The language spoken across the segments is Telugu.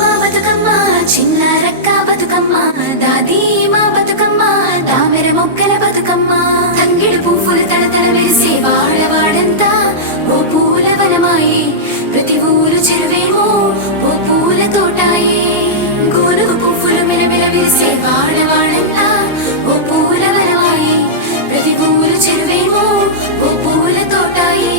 మా బతుకమ్మ చిన్న రక్క బతుకమ్మ దాది మా బతుకమ్మ దామెర మొగ్గల బతుకమ్మ తంగిడు పువ్వులు తడతడ మెరిసే వాడవాడంతా ఓ పూల వనమాయే ప్రతి ఊరు చెరువేమో ఓ పూల తోటాయే గోనుగు పువ్వులు మెలమెల మెరిసే వాడవాడంతా ఓ పూల వనమాయే ప్రతి ఊరు చెరువేమో ఓ పూల తోటాయే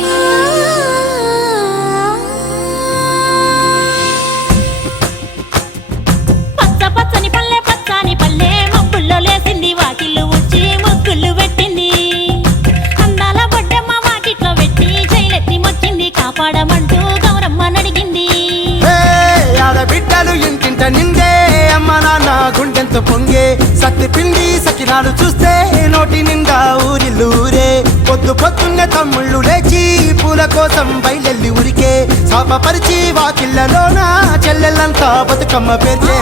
పచ్చని పల్లె పచ్చని పల్లె మబ్బుల్లో లేసింది వాకిళ్ళు ఉచ్చి ముగ్గులు పెట్టింది అందాల బొడ్డమ్మ వాకిట్లో పెట్టి జైలెత్తి మొచ్చింది కాపాడమంటూ గౌరమ్మ నడిగింది ఆడబిడ్డలు ఇంటింట నిండే అమ్మ నాన్న గుండెంతో పొంగే సత్తి పిండి సకినాలు చూస్తే నోటి నిండా ఊరిల్లూరే పొద్దు పొద్దున్నే తమ్ముళ్ళు లేచి పూల కోసం బయలెల్లి ఉరికే శాపపరిచి వాకిళ్ళలోన చెల్లెళ్ళంతా బతుకమ్మ పేర్చే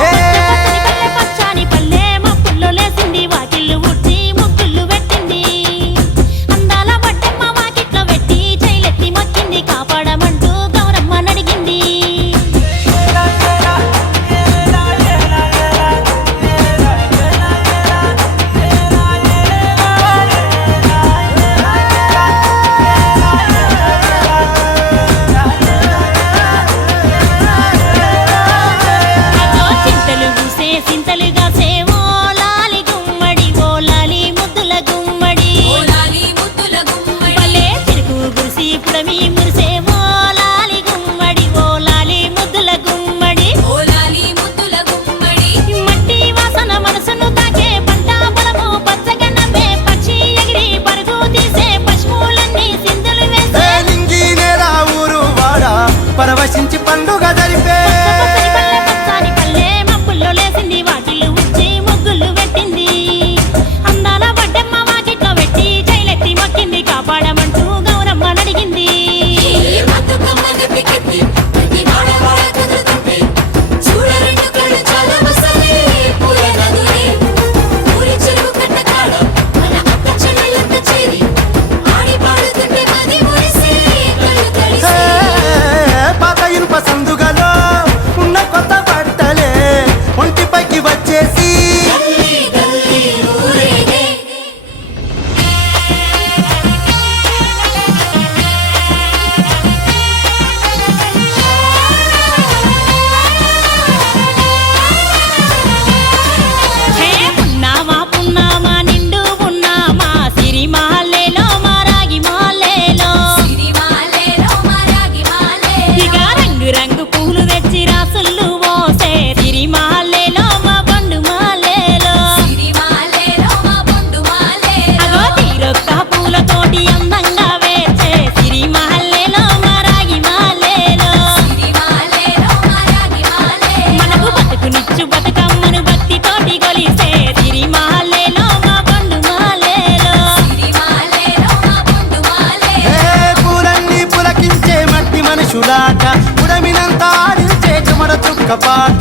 పచ్చని పల్లె మబ్బుల్లో లేసింది వాకిళ్ళు ఉచ్చి ముగ్గులు పెట్టింది అందాల బొడ్డమ్మ వాకిట్లో పెట్టి జైలెత్తి మొచ్చింది కాపాడమంటూ గౌరమ్మ నడిగింది సింతలుగా సేవో లాలి గుమ్మడి ఓ లాలి ముద్దుల గుమ్మడి పల్లె చిరుకు గురిసి పుడమి మురిసేవో లాలి గుమ్మడి ఓ లాలి ముద్దుల గుమ్మడి మట్టి వాసన మనసును తాకే పంట పొలము పచ్చగా నవ్వే పక్షి ఎగిరి పరుగు తీసే పశువులన్నీ సింధులు వేసే నింగి నేల ఊరు వాడ పరవశించి పండుగ జరిపే పచ్చని పల్లె మబ్బుల్లో లేసింది వాకిళ్ళు ఉచ్చి ముగ్గులు పెట్టింది అందాల బొడ్డమ్మ వాకిట్లో పెట్టి జైలెత్తి మొక్కింది కాపాడమంటూ గౌరమ్మ నడిగింది పాత ఇనుప సందుగలో ఉన్న కొత్త బట్టలే ఒంటిపైకి వచ్చేసి హే పున్నామా పున్నామా నిండు పున్నామా సిరిమాలేలో మా రాగి మాలేలో ఇక రంగు రంగు పూలు తెచ్చి రాసులు పోసే సిరిమాలేలో మా బండు మాలేలో అగో తీరొక్క పూలతోటి అందంగా వేచే సిరిమాలేలో మా రాగి మాలేలో మనకు బతుకునిచ్చు బతుకమ్మను భక్తితోటి గొలిసే సిరిమాలేలో మా బండు మాలేలో పూలన్నీ పులకించే మట్టి మనుషులాట ఉడమినంతా ఆడించే చెమడ చుక్క పాట